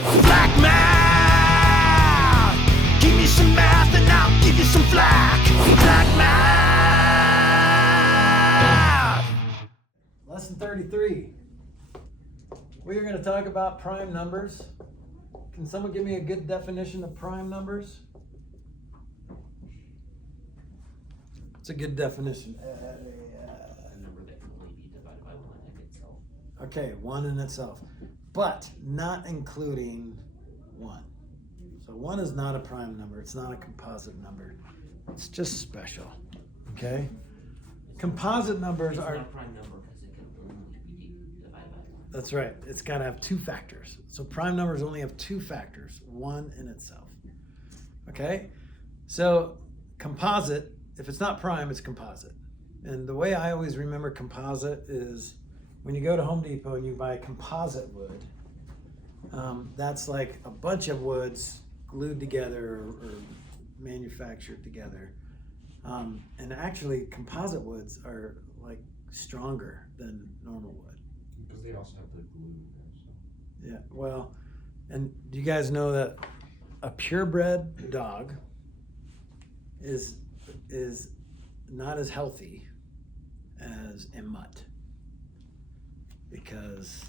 Flack math! Give me some math and I'll give you some flack. Flack math! Lesson 33. We are going to talk about prime numbers. Can someone give me a good definition of prime numbers? It's a good definition. A number that can only be divided by one in itself. Okay, one in itself, but not including one. So one is not a prime number. It's not a composite number. It's just special. Okay? Composite numbers It's are... not a prime number because it can only be divided by one. That's right. It's got to have two factors. So prime numbers only have two factors, one in itself. Okay? So composite, if it's not prime, it's composite. And the way I always remember composite is when you go to Home Depot and you buy composite wood, that's like a bunch of woods glued together or manufactured together. And actually composite woods are like stronger than normal wood. Because they also have the glue there, so. Yeah, well, and do you guys know that a purebred dog is not as healthy as a mutt? Because,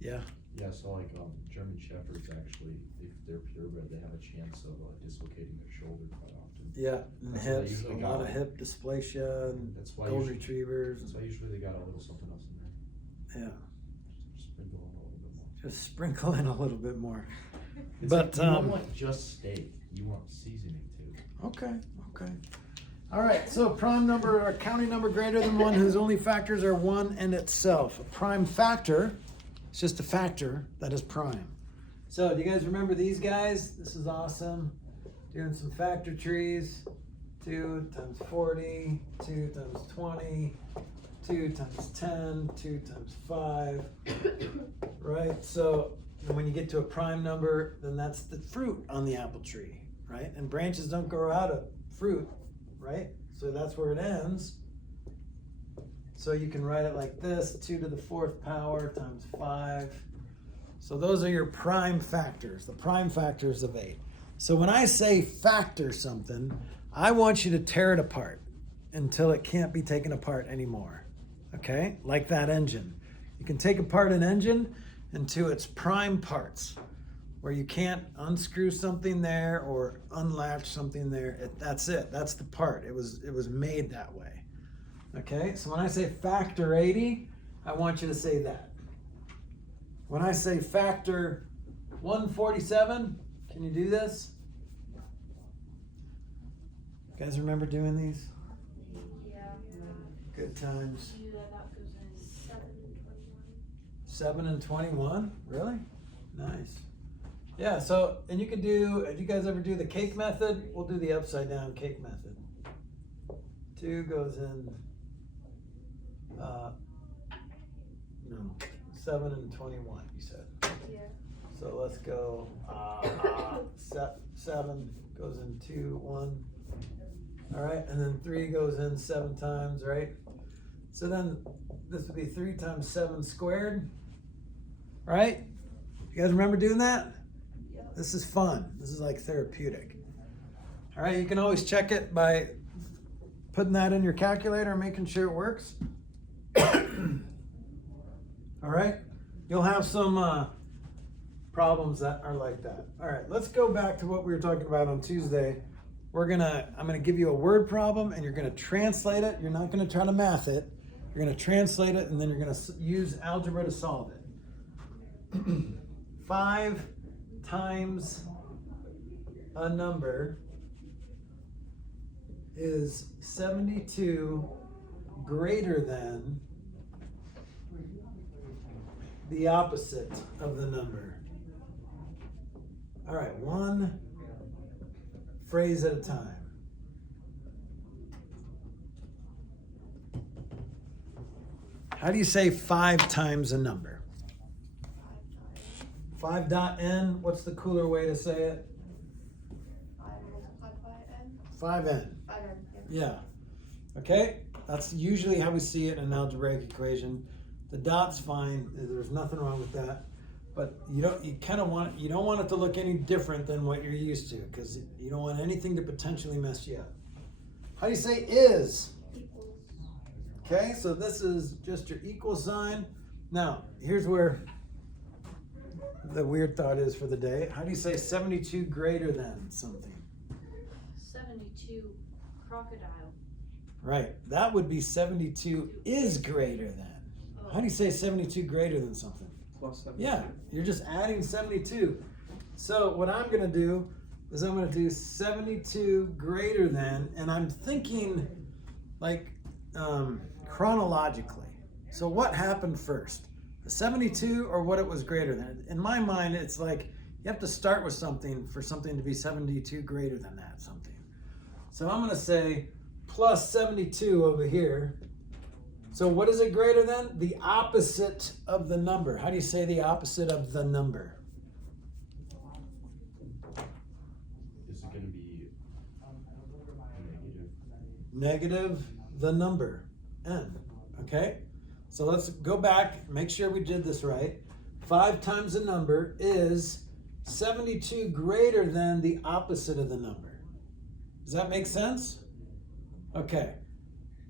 yeah. Yeah, so like German Shepherds actually, if they're purebred, they have a chance of dislocating their shoulder quite often. Yeah, and That's why they hips, a usually lot got of hip dysplasia and That's why golden usually- retrievers. That's why usually they got a little something else in there. Yeah, Just sprinkle in a little bit more. just sprinkle in a little bit more. It's But, like, you don't want just steak, you want seasoning too. Okay. All right, so prime number, a counting number greater than one whose only factors are one and itself. A prime factor is just a factor that is prime. So do you guys remember these guys? This is awesome. Doing some factor trees. 2 times 40, 2 times 20, 2 times 10, 2 times 5. Right, so when you get to a prime number, then that's the fruit on the apple tree, right? And branches don't grow out of fruit, right? So that's where it ends. So you can write it like this, 2 to the 4th power times 5. So those are your prime factors, the prime factors of 8. So when I say factor something, I want you to tear it apart until it can't be taken apart anymore, okay? Like that engine. You can take apart an engine into its prime parts, where you can't unscrew something there or unlatch something there. That's it. That's the part. It was made that way. Okay? So when I say factor 80, I want you to say that. When I say factor 147, can you do this? You guys remember doing these? Yeah. Good times. See that goes in 7 and 21? Really? Nice. Yeah, so, and you could do, do you guys ever do the cake method? We'll do the upside down cake method. 2 goes in, no, 7 and 21, you said. Yeah. So let's go, 7 goes in 2, 1. All right, and then 3 goes in 7 times, right? So then this would be 3 times 7 squared, right? You guys remember doing that? Yeah. This is fun. This is like therapeutic. All right, you can always check it by putting that in your calculator and making sure it works. All right, you'll have some problems that are like that. All right, let's go back to what we were talking about on Tuesday. I'm gonna give you a word problem and you're gonna translate it. You're not gonna try to math it. You're gonna translate it and then you're gonna use algebra to solve it. 5 times a number is 72 greater than the opposite of the number. All right, one phrase at a time. How do you say 5 times a number? 5.n, what's the cooler way to say it? 5 multiplied by n. 5n. 5n. Yeah. Okay, that's usually how we see it in an algebraic equation. The dot's fine, there's nothing wrong with that. But you don't want it to look any different than what you're used to, because you don't want anything to potentially mess you up. How do you say is? Equals. Okay, so this is just your equal sign. Now, here's where the weird thought is for the day. How do you say 72 greater than something? 72 crocodile. Right, that would be 72 is greater than. How do you say 72 greater than something? Plus 72. Yeah, you're just adding 72. So what I'm gonna do is I'm gonna do 72 greater than, and I'm thinking like chronologically. So what happened first? The 72 or what it was greater than? In my mind, it's like you have to start with something for something to be 72 greater than that something. So I'm gonna say plus 72 over here. So what is it greater than? The opposite of the number. How do you say the opposite of the number? Is it gonna be negative? Negative the number, n, okay? So let's go back, make sure we did this right. 5 times the number is 72 greater than the opposite of the number. Does that make sense? Okay.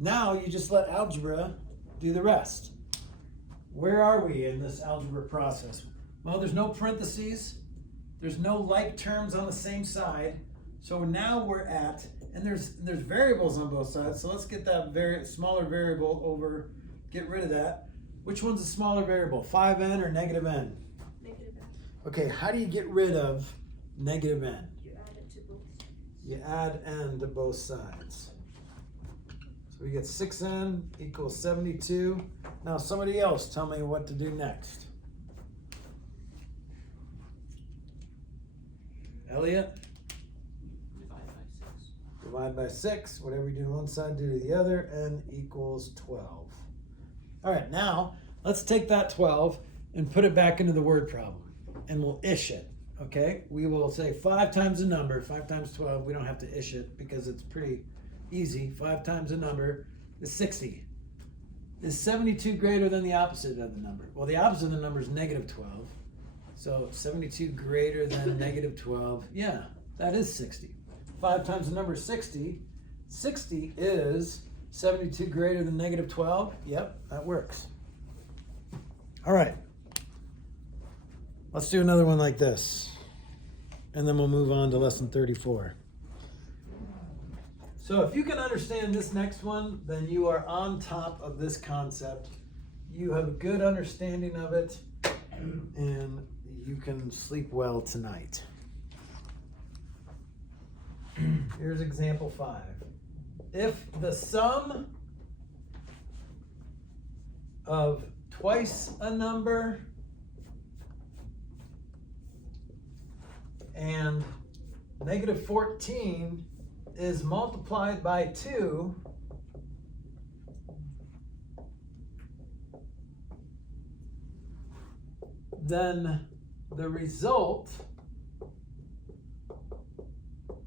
Now you just let algebra do the rest. Where are we in this algebra process? Well, there's no parentheses. There's no like terms on the same side. So now we're at, and there's variables on both sides. So let's get that smaller variable over, get rid of that. Which one's a smaller variable, 5n or negative n? Negative n. Okay, how do you get rid of negative n? You add it to both sides. You add n to both sides. So we get 6n equals 72. Now somebody else tell me what to do next. Elliot? Divide by 6. Divide by 6. Whatever you do to one side, do to the other. N equals 12. All right, now let's take that 12 and put it back into the word problem. And we'll ish it, okay? We will say 5 times a number. 5 times 12. We don't have to ish it because it's pretty easy. 5 times a number is 60. Is 72 greater than the opposite of the number? Well, the opposite of the number is negative 12. So 72 greater than negative 12. Yeah, that is 60. 5 times the number is 60. 60 is 72 greater than negative 12. Yep, that works. All right. Let's do another one like this. And then we'll move on to lesson 34. So if you can understand this next one, then you are on top of this concept. You have a good understanding of it, and you can sleep well tonight. Here's example 5. If the sum of twice a number and negative 14 is multiplied by 2, then the result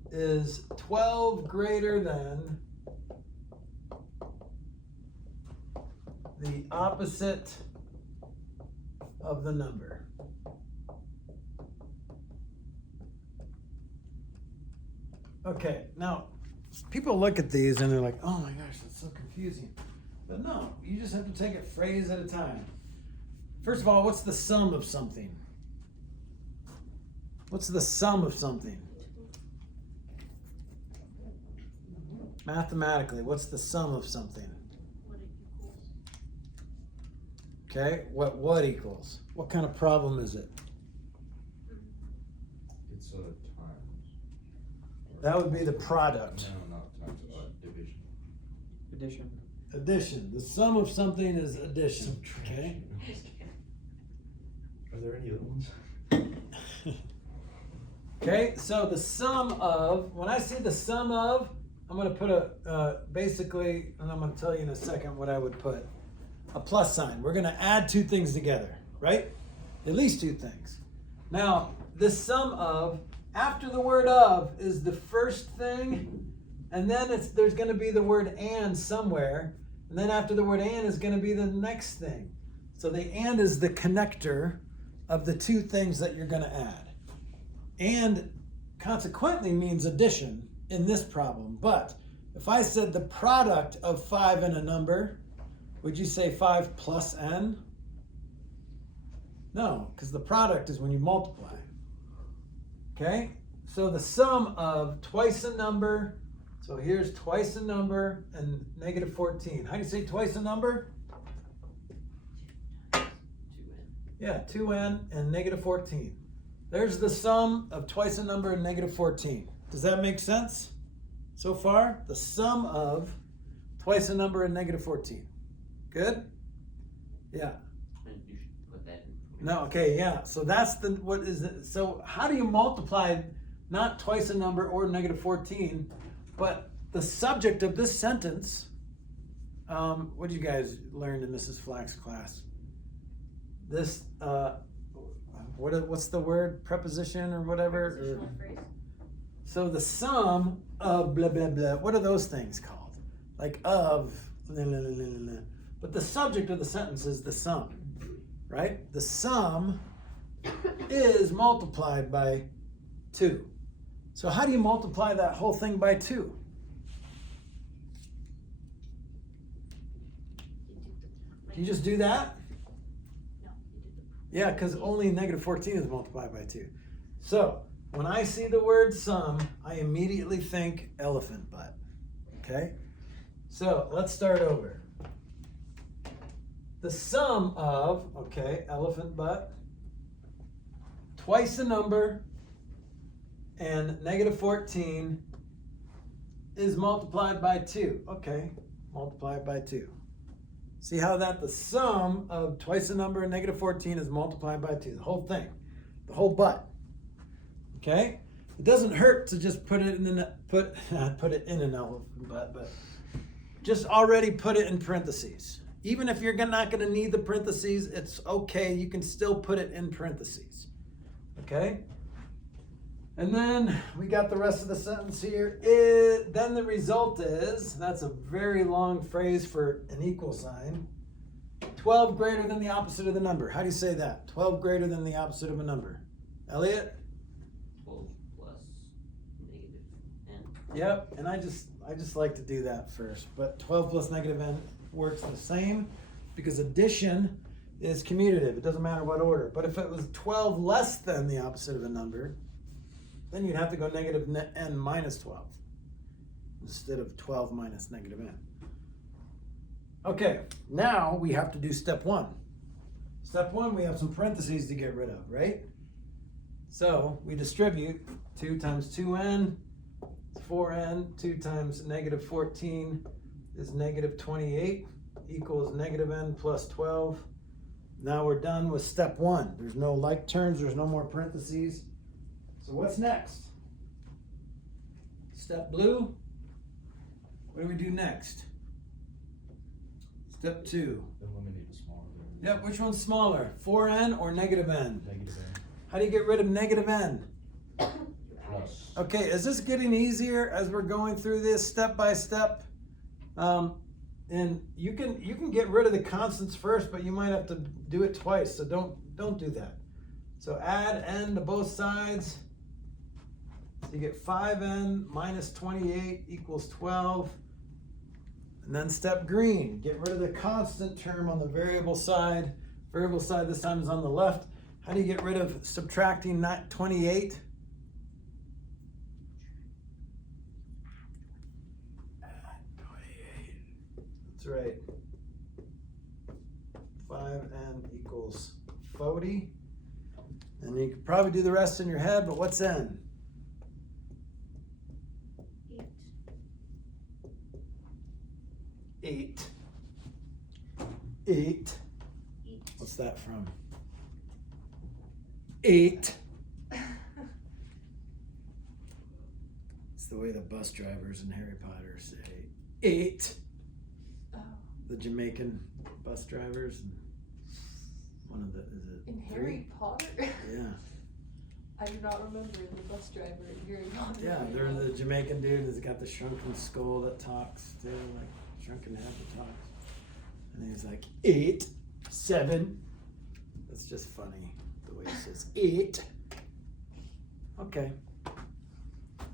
is 12 greater than the opposite of the number. Okay, now people look at these and they're like, oh my gosh, that's so confusing. But no, you just have to take it phrase at a time. First of all, what's the sum of something? What's the sum of something? Mathematically, what's the sum of something? What it equals. Okay, what equals? What kind of problem is it? It's times. That would be the product. No, not times, division. Addition. Addition. The sum of something is addition. Okay. Are there any other ones? Okay, so the sum of, when I see the sum of, I'm going to put basically, and I'm going to tell you in a second what I would put, a plus sign. We're going to add 2 things together, right? At least 2 things. Now, this sum of, after the word of is the first thing, and then there's going to be the word and somewhere, and then after the word and is going to be the next thing. So the and is the connector of the two things that you're going to add. And consequently means addition in this problem. But if I said the product of 5 and a number, would you say 5 plus n? No, because the product is when you multiply. Okay? So the sum of twice a number, so here's twice a number and negative 14. How do you say twice a number? 2n. Yeah, 2n and negative 14. There's the sum of twice a number and negative 14. Does that make sense so far? The sum of twice a number and negative 14. Good? Yeah. And you should put that in. No, okay, yeah. So that's the, what is it? So how do you multiply not twice a number or negative 14, but the subject of this sentence, what did you guys learn in Mrs. Flack's class? This, what's the word? Preposition or whatever? Prepositional phrase. So the sum of blah, blah, blah, what are those things called? Like of, blah, blah, blah, blah, blah. But the subject of the sentence is the sum, right? The sum is multiplied by 2. So how do you multiply that whole thing by 2? You just do that? No, you did the. Yeah, because only negative 14 is multiplied by 2. So when I see the word sum, I immediately think elephant butt. Okay? So let's start over. The sum of, okay, elephant butt, twice the number, and negative 14 is multiplied by 2. Okay, multiplied by 2. See how that the sum of twice the number and negative 14 is multiplied by 2. The whole thing. The whole butt. Okay? It doesn't hurt to just put it in the put it in an elephant butt, but just already put it in parentheses. Even if you're not going to need the parentheses, it's okay. You can still put it in parentheses. Okay? And then we got the rest of the sentence here. Then the result is, that's a very long phrase for an equal sign. 12 greater than the opposite of the number. How do you say that? 12 greater than the opposite of a number. Elliot? 12 plus negative n. Yep, and I just like to do that first. But 12 plus negative n works the same because addition is commutative. It doesn't matter what order. But if it was 12 less than the opposite of a number, then you'd have to go negative n minus 12 instead of 12 minus negative n. Okay, now we have to do step 1. Step 1, we have some parentheses to get rid of, right? So we distribute 2 times 2n is 4n, 2 times negative 14 is negative 28 equals negative n plus 12. Now we're done with step 1. There's no like terms, there's no more parentheses. So what's next? Step blue. What do we do next? Step 2. Eliminate the smaller variable. Yep, which one's smaller? 4n or negative n? Negative n How do you get rid of negative n? plus. Okay, is this getting easier as we're going through this step by step? And you can get rid of the constants first, but you might have to do it twice, so don't do that. So add n to both sides. So you get 5n minus 28 equals 12. And then step green, get rid of the constant term on the variable side. Variable side this time is on the left. How do you get rid of subtracting not 28? That's right. 5n equals 40. And you could probably do the rest in your head, but what's n? 8. 8. What's that from? 8. It's the way the bus drivers in Harry Potter say 8. Oh. The Jamaican bus drivers. And one of the, is it In 3? Harry Potter? Yeah. I do not remember the bus driver in Harry Potter. Yeah, they're the Jamaican dude that's got the shrunken skull that talks too, like shrunken head that talks. And he's like 8, 7. That's just funny. the way it says 8. Okay.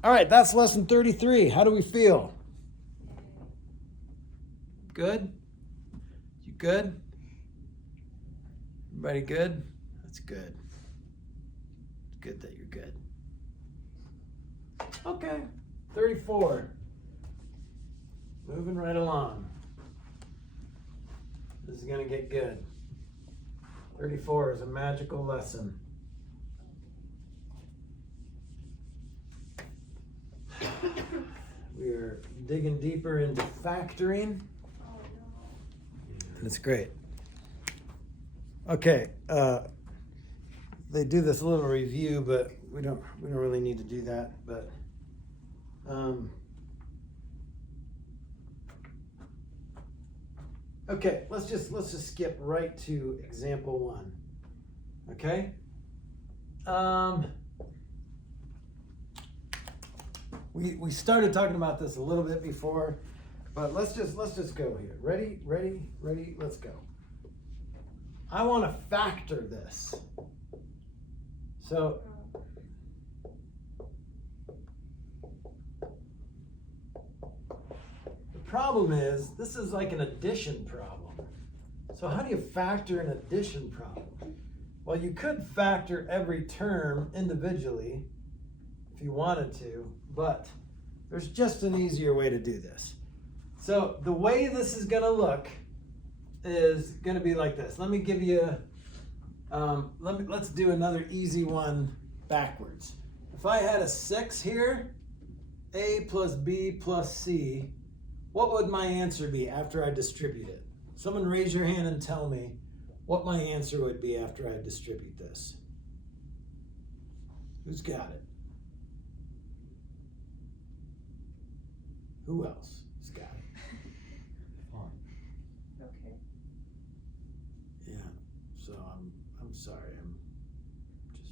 All right, that's lesson 33. How do we feel? Good? You good? Everybody good? That's good. It's good that you're good. Okay, 34. Moving right along. This is gonna get good. 34 is a magical lesson. We are digging deeper into factoring. Oh no. And it's great. Okay, they do this little review, but we don't really need to do that. But okay, let's just skip right to example 1. Okay. We started talking about this a little bit before, but let's just go here. Ready, let's go. I want to factor this. So the problem is this is like an addition problem. So how do you factor an addition problem? Well, you could factor every term individually if you wanted to, but there's just an easier way to do this. So the way this is going to look is going to be like this. Let me give you, let's do another easy one backwards. If I had a 6 here, A plus B plus C, what would my answer be after I distribute it? Someone raise your hand and tell me what my answer would be after I distribute this. Who's got it? Who else has got it? Okay. Yeah. So I'm sorry. I'm just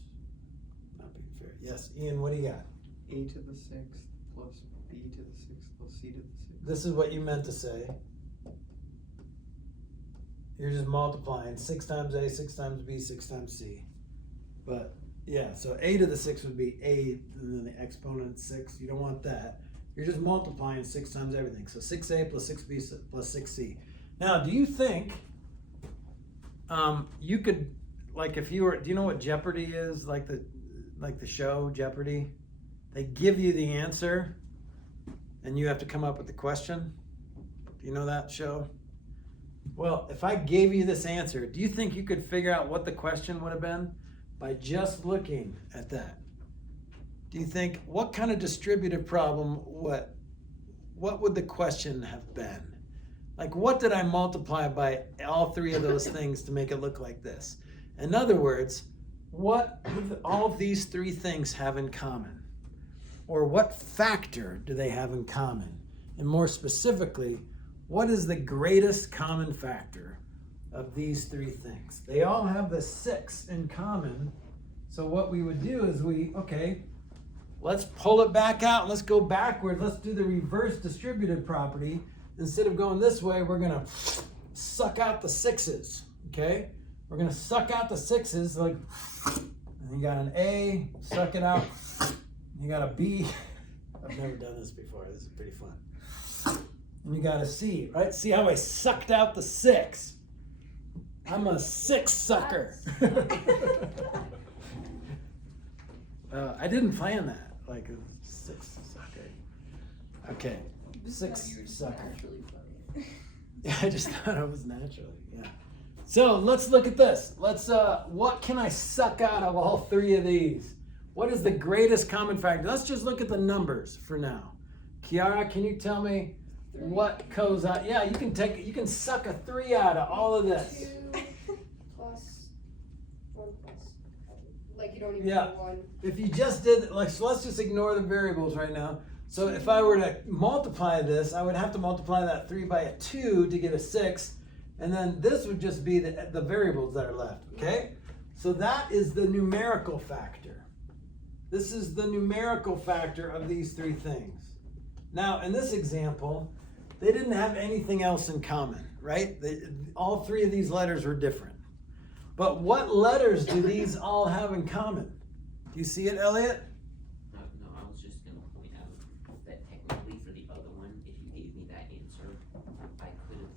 not being fair. Yes, Ian, what do you got? A to the 6th plus B to the 6th plus C to the 6th. This is what you meant to say. You're just multiplying 6 times A, 6 times B, 6 times C. But yeah, so A to the 6 would be A and then the exponent 6. You don't want that. You're just multiplying 6 times everything. So 6A plus 6B plus 6C. Now, do you think you could, like if you were, do you know what Jeopardy is? Like the show Jeopardy? They give you the answer and you have to come up with the question. Do you know that show? Well, if I gave you this answer, do you think you could figure out what the question would have been by just looking at that? Do you think, what kind of distributive problem, what would the question have been? Like, what did I multiply by all 3 of those things to make it look like this? In other words, what do all of these 3 things have in common? Or what factor do they have in common? And more specifically, what is the greatest common factor of these 3 things? They all have the 6 in common. So what we would do is let's pull it back out. Let's go backward. Let's do the reverse distributive property. Instead of going this way, we're going to suck out the 6s, okay? We're going to suck out the 6s, like, and you got an A, suck it out. You got a B. I've never done this before. This is pretty fun. And you got a C, right? See how I sucked out the 6? I'm a 6 sucker. I didn't plan that. Like a 6 sucker. Okay, 6 sucker. Naturally funny. Yeah, I just thought it was naturally. Yeah. So let's look at this. What can I suck out of all 3 of these? What is the greatest common factor? Let's just look at the numbers for now. Kiara, can you tell me what goes out? Yeah, you can suck a 3 out of all of this. 2 plus 1 plus. Like you don't even Yeah. do 1. If you just did, so let's just ignore the variables right now. So if I were to multiply this, I would have to multiply that 3 by a 2 to get a 6. And then this would just be the variables that are left, okay? So that is the numerical factor. This is the numerical factor of these 3 things. Now, in this example, they didn't have anything else in common, right? All 3 of these letters were different. But what letters do these all have in common? Do you see it, Elliot? No, I was just gonna point out that technically for the other one, if you gave me that answer, I could have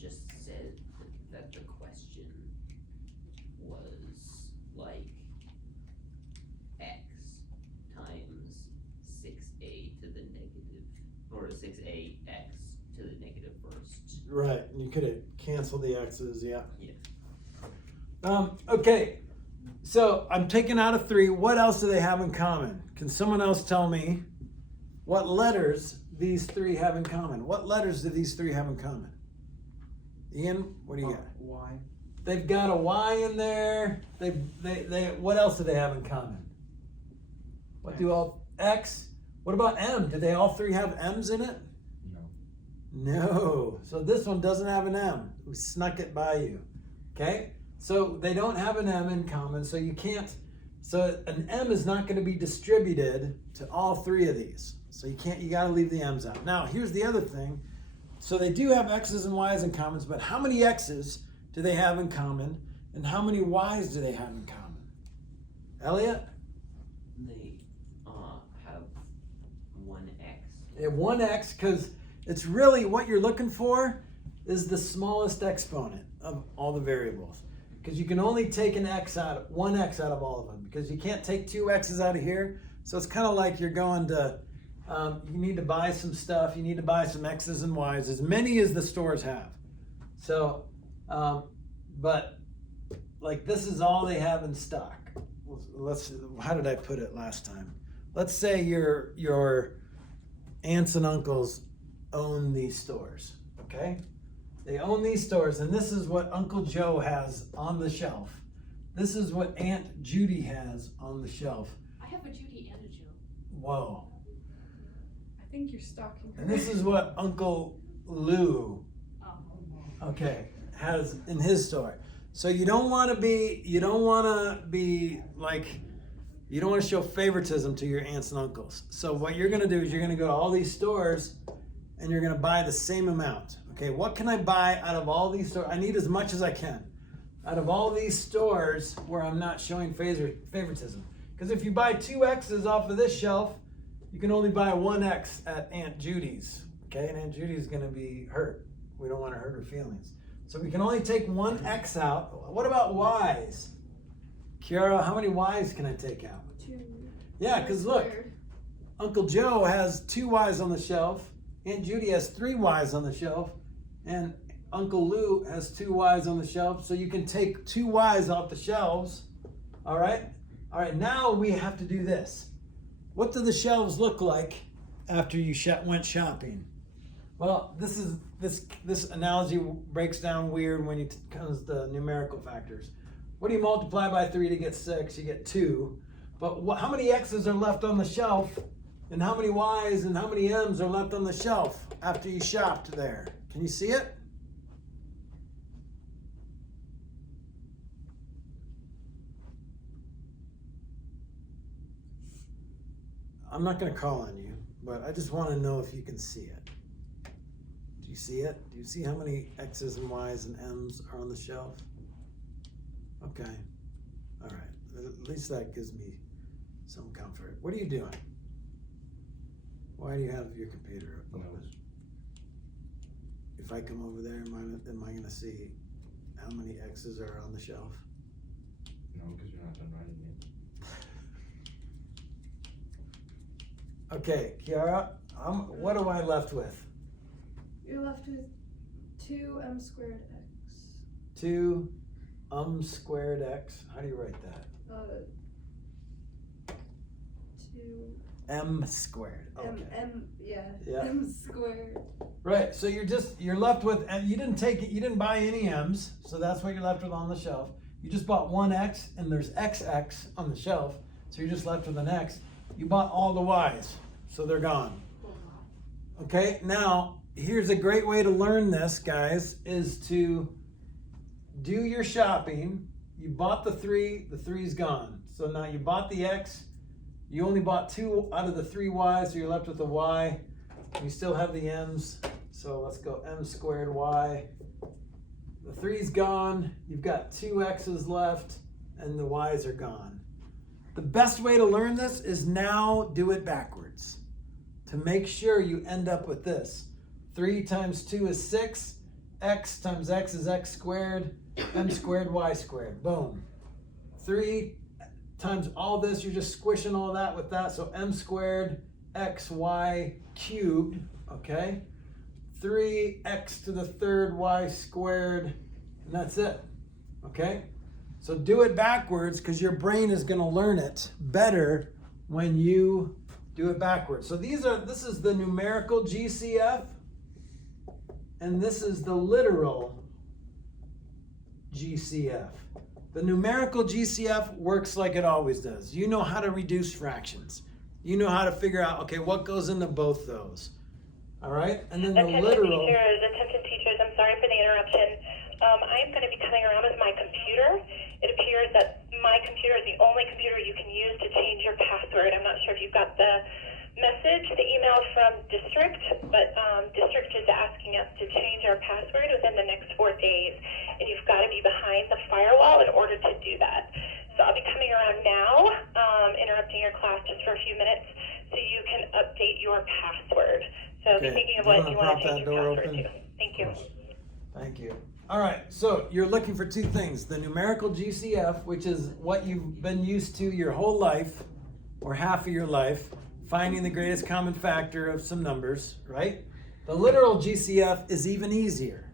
just said that the question was like x times 6a to the negative, or 6ax to the negative first. Right, you could have canceled the x's, yeah. Yeah. Okay, so I'm taking out of 3. What else do they have in common? Can someone else tell me what letters these 3 have in common? What letters do these 3 have in common? Ian, what do you got? Y. They've got a Y in there. They what else do they have in common? What do all X? What about M? Do they all 3 have M's in it? No. No. So this one doesn't have an M. We snuck it by you. Okay? So they don't have an M in common, so you can't, so an M is not going to be distributed to all 3 of these. So you got to leave the M's out. Now, here's the other thing. So they do have X's and Y's in common, but how many X's do they have in common, and how many Y's do they have in common? Elliot? They have 1x. They have 1x because it's really what you're looking for is the smallest exponent of all the variables. Because you can only take one x out of all of them, because you can't take 2 x's out of here. So it's kind of like you're going to, you need to buy some stuff, you need to buy some x's and y's, as many as the stores have. So, but like this is all they have in stock. How did I put it last time? Let's say your aunts and uncles own these stores, okay? They own these stores, and this is what Uncle Joe has on the shelf. This is what Aunt Judy has on the shelf. I have a Judy and a Joe. Whoa. I think you're stalking her. And this is what Uncle Lou, okay, has in his store. So you don't want to be like, you don't want to show favoritism to your aunts and uncles. So what you're going to do is you're going to go to all these stores and you're going to buy the same amount. Okay, what can I buy out of all these stores? I need as much as I can. Out of all these stores where I'm not showing favoritism. Because if you buy 2 X's off of this shelf, you can only buy 1 X at Aunt Judy's. Okay, and Aunt Judy's going to be hurt. We don't want to hurt her feelings. So we can only take 1 X out. What about Y's? Kiara, how many Y's can I take out? 2. Yeah, because look, Uncle Joe has 2 Y's on the shelf. Aunt Judy has 3 Y's on the shelf. And Uncle Lou has 2 Y's on the shelf. So you can take 2 Y's off the shelves. All right? All right, now we have to do this. What do the shelves look like after you went shopping? Well, this analogy breaks down weird when it comes to numerical factors. What do you multiply by 3 to get 6? You get 2. But how many X's are left on the shelf? And how many Y's and how many M's are left on the shelf after you shopped there? Can you see it? I'm not going to call on you, but I just want to know if you can see it. Do you see it? Do you see how many X's and Y's and M's are on the shelf? Okay. All right. At least that gives me some comfort. What are you doing? Why do you have your computer up? If I come over there, am I going to see how many X's are on the shelf? No, because you're not done writing it. Okay, Kiara, what am I left with? You're left with 2m squared x. 2 squared x. How do you write that? 2 M squared. Okay. Yeah. Yeah. M squared. Right. So you're left with, and you didn't buy any M's, so that's what you're left with on the shelf. You just bought 1 X, and there's XX on the shelf, so you're just left with an X. You bought all the Y's, so they're gone. Okay. Now here's a great way to learn this, guys, is to do your shopping. You bought the 3, the 3's gone. So now you bought the X, you only bought 2 out of the 3 Y's, so you're left with a Y. You still have the M's, so let's go M squared Y. The 3's gone. You've got 2 x's left, and the y's are gone. The best way to learn this is now do it backwards to make sure you end up with this. 3 times 2 is 6. X times x is x squared. M squared, y squared. Boom. 3 times all this, you're just squishing all that with that. So m squared xy cubed, okay? 3x to the 3rd y squared, and that's it, okay? So do it backwards because your brain is going to learn it better when you do it backwards. So this is the numerical GCF, and this is the literal GCF. The numerical GCF works like it always does. You know how to reduce fractions. You know how to figure out, okay, what goes into both those. All right? And then the literal... Attention teachers, I'm sorry for the interruption. I'm going to be coming around with my computer. It appears that my computer is the only computer you can use to change your password. I'm not sure if you've got the message, the email from district, but district is asking us to change our password within the next 4 days, and you've got to be behind the firewall in order to do that. So I'll be coming around now, interrupting your class just for a few minutes, so you can update your password. So be thinking of what you want to change your password to. Thank you. Thank you. All right, so you're looking for 2 things. The numerical GCF, which is what you've been used to your whole life, or half of your life, finding the greatest common factor of some numbers, right? The literal GCF is even easier.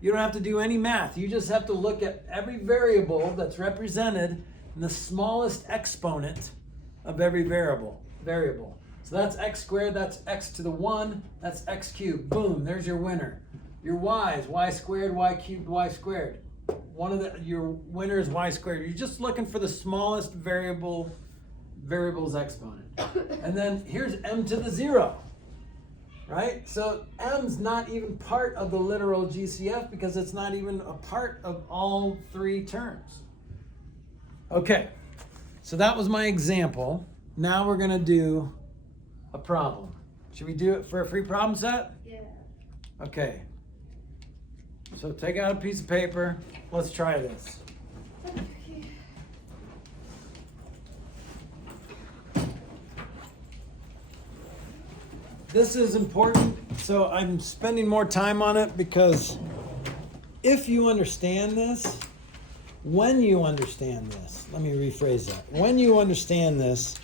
You don't have to do any math. You just have to look at every variable that's represented in the smallest exponent of every variable. So that's x squared, that's x to the 1, that's x cubed. Boom, there's your winner. Your y's, y squared, y cubed, y squared. Your winner is y squared. You're just looking for the smallest variable's exponent. And then here's m to the 0, right? So m's not even part of the literal GCF because it's not even a part of all 3 terms. Okay, so that was my example. Now we're gonna do a problem. Should we do it for a free problem set? Yeah. Okay. So take out a piece of paper. Let's try this. This is important, so I'm spending more time on it because if you understand this, when you understand this, let me rephrase that. When you understand this,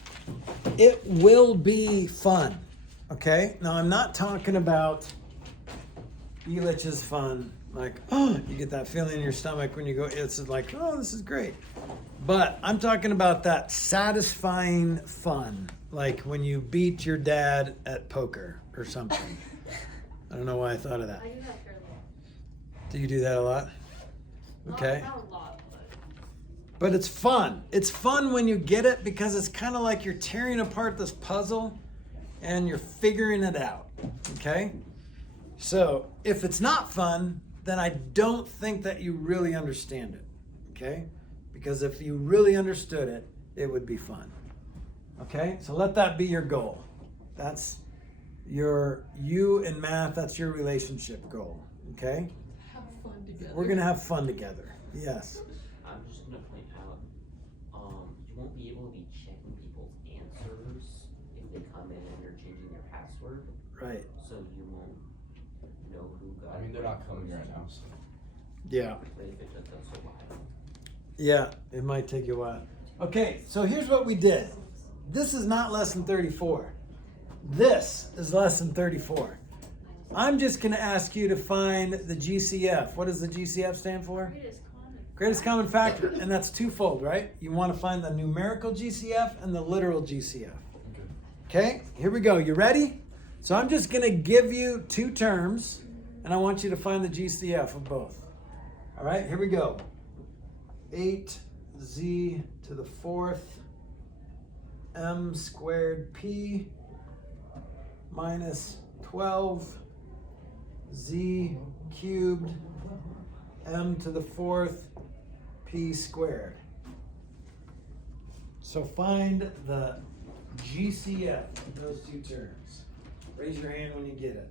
it will be fun, okay? Now, I'm not talking about Elitch's fun, like, oh, you get that feeling in your stomach when you go, it's like, oh, this is great. But I'm talking about that satisfying fun, like when you beat your dad at poker or something. I don't know why I thought of that. I do that fairly often. Do you do that a lot? Okay. Not a lot, But it's fun. It's fun when you get it because it's kind of like you're tearing apart this puzzle and you're figuring it out, okay? So if it's not fun, then I don't think that you really understand it, okay? Because if you really understood it, it would be fun, okay? So let that be your goal. That's you in math, that's your relationship goal, okay? have fun together. We're gonna have fun together, yes. I'm just gonna point out, you won't be able to be checking people's answers if they come in and you're changing their password, Right, so you won't know who got it. I mean, they're not coming right now, so. yeah. But if it does a while. Yeah, it might take you a while. Okay, so here's what we did. This is not less than 34. This is less than 34. I'm just going to ask you to find the GCF. What does the GCF stand for? Greatest common factor. And that's twofold, right? You want to find the numerical GCF and the literal GCF. Okay, here we go. You ready? So I'm just going to give you 2 terms, and I want you to find the GCF of both. All right, here we go. 8z to the 4th m squared p minus 12 z cubed m to the 4th p squared. So find the GCF of those 2 terms. Raise your hand when you get it.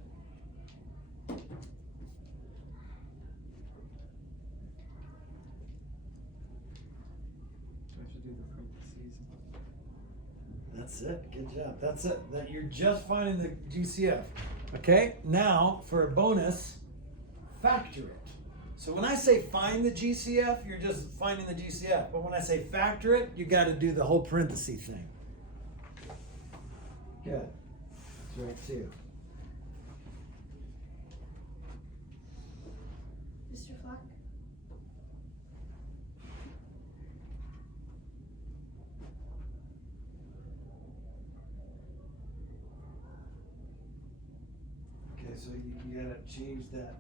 That's it. Good job. That's it. That you're just finding the GCF. Okay. Now for a bonus, factor it. So when I say find the GCF, you're just finding the GCF. But when I say factor it, you got to do the whole parenthesis thing. Good. That's right too. Mr. Flack? Okay, so you got to change that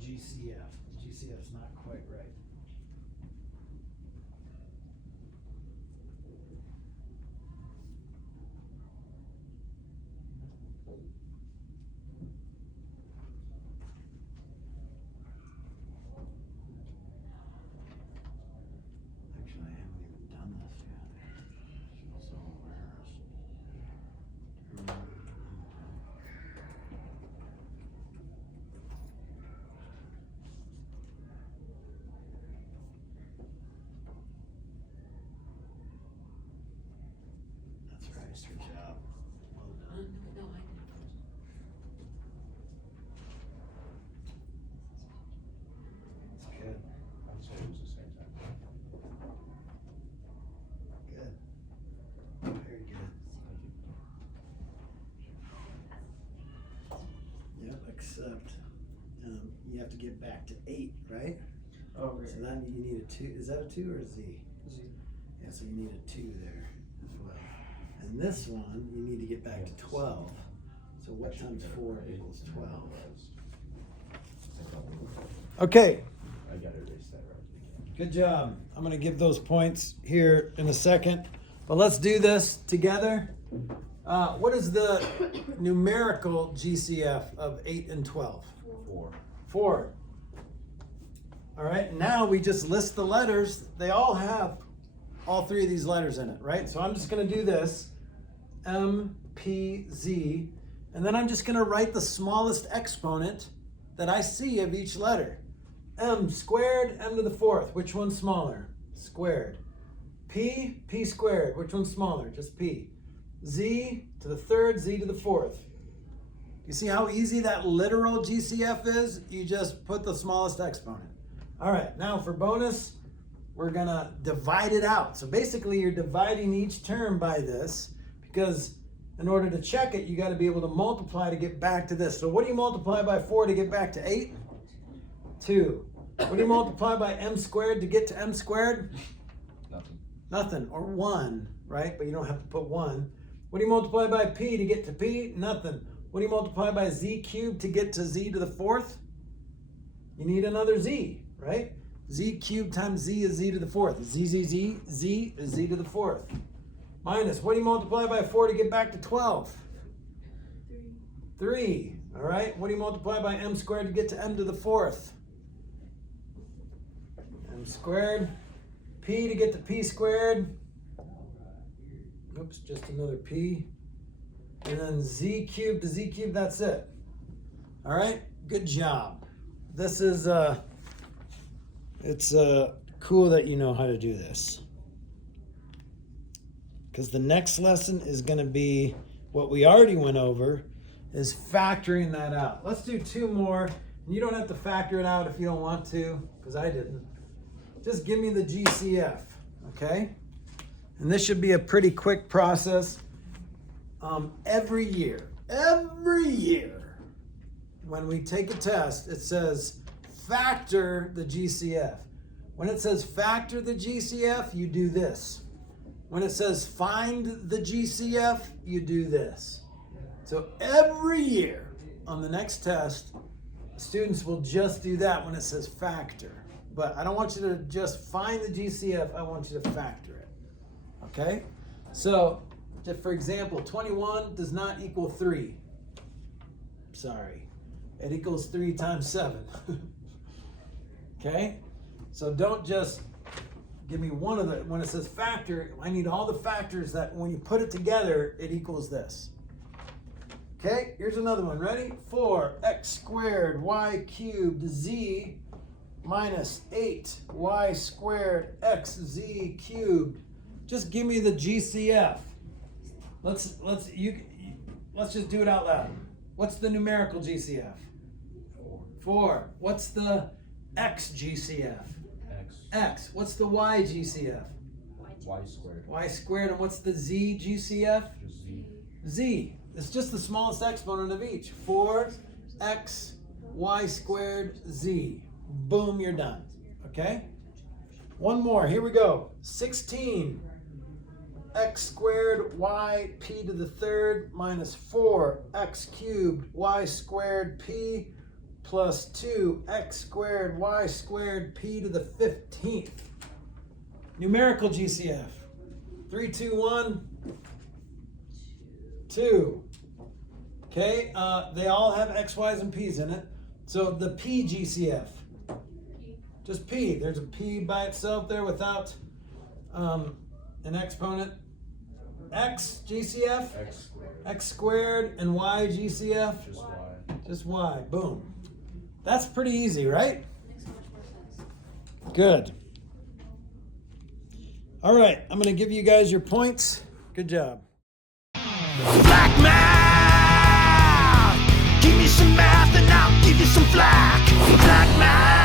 GCF. The GCF's not quite right. Actually, I haven't even done this yet. So embarrassed. That's right. Good job. Well done. No, I didn't. That's good. I would say it was the same time. Good. Very good. Yep, except you have to get back to 8, right? Oh, right. So then you need a 2. Is that a 2 or a Z? Z. Yeah, so you need a 2 there as well. And this one, you need to get back to 12. So what times 4 equals 12? Okay, I gotta erase that right. good job. I'm gonna give those points here in a second. But let's do this together. What is the numerical GCF of 8 and 12? 4. 4. All right, now we just list the letters. They all have all 3 of these letters in it, right? So I'm just gonna do this, M, P, Z, and then I'm just gonna write the smallest exponent that I see of each letter. M squared, M to the 4th, which one's smaller? Squared. P, P squared, which one's smaller? Just P. Z to the 3rd, Z to the 4th. You see how easy that literal GCF is? You just put the smallest exponent. All right, now for bonus, we're gonna divide it out. So basically you're dividing each term by this because in order to check it, you gotta be able to multiply to get back to this. So what do you multiply by 4 to get back to 8? 2. What do you multiply by M squared to get to M squared? Nothing. Nothing, or 1, right? But you don't have to put 1. What do you multiply by P to get to P? Nothing. What do you multiply by Z cubed to get to Z to the 4th? You need another Z, right? Z cubed times Z is Z to the 4th. Z is Z to the 4th. Minus, what do you multiply by 4 to get back to 12? 3. All right, what do you multiply by M squared to get to M to the 4th? M squared. P to get to P squared. Oops, just another P. And then Z cubed to Z cubed, that's it. All right, good job. This is, it's cool that you know how to do this. Because the next lesson is gonna be what we already went over, is factoring that out. Let's do 2 more. And you don't have to factor it out if you don't want to, because I didn't. Just give me the GCF, okay? And this should be a pretty quick process. Every year, when we take a test, it says factor the GCF. When it says factor the GCF, you do this. When it says find the GCF, you do this. So every year on the next test, students will just do that when it says factor. But I don't want you to just find the GCF, I want you to factor it. Okay? So, just for example, 21 does not equal 3. Sorry. It equals 3 times 7. Okay? So don't just give me one of the, when it says factor, I need all the factors that when you put it together, it equals this. Okay, here's another one. Ready? 4x squared y cubed z minus 8y squared xz cubed. Just give me the GCF. Let's just do it out loud. What's the numerical GCF? 4. What's the X GCF? X. What's the Y GCF? Y squared. Y squared. And what's the Z GCF? Just Z. Z. It's just the smallest exponent of each. 4x y squared z. Boom, you're done. Okay? One more. Here we go. 16 x squared y p to the third minus 4 x cubed y squared p plus 2 x squared y squared p to the 15th. Numerical GCF. 3, 2, 1. 2. Okay, they all have x, y's, and p's in it. So the p GCF. Just p. There's a p by itself there without an exponent. X GCF. X squared. X squared and y GCF. Just Y. Just y. Boom. That's pretty easy, right? Good. All right, I'm going to give you guys your points. Good job. Flack math. Give me some math and I'll give you some flack. Flack math.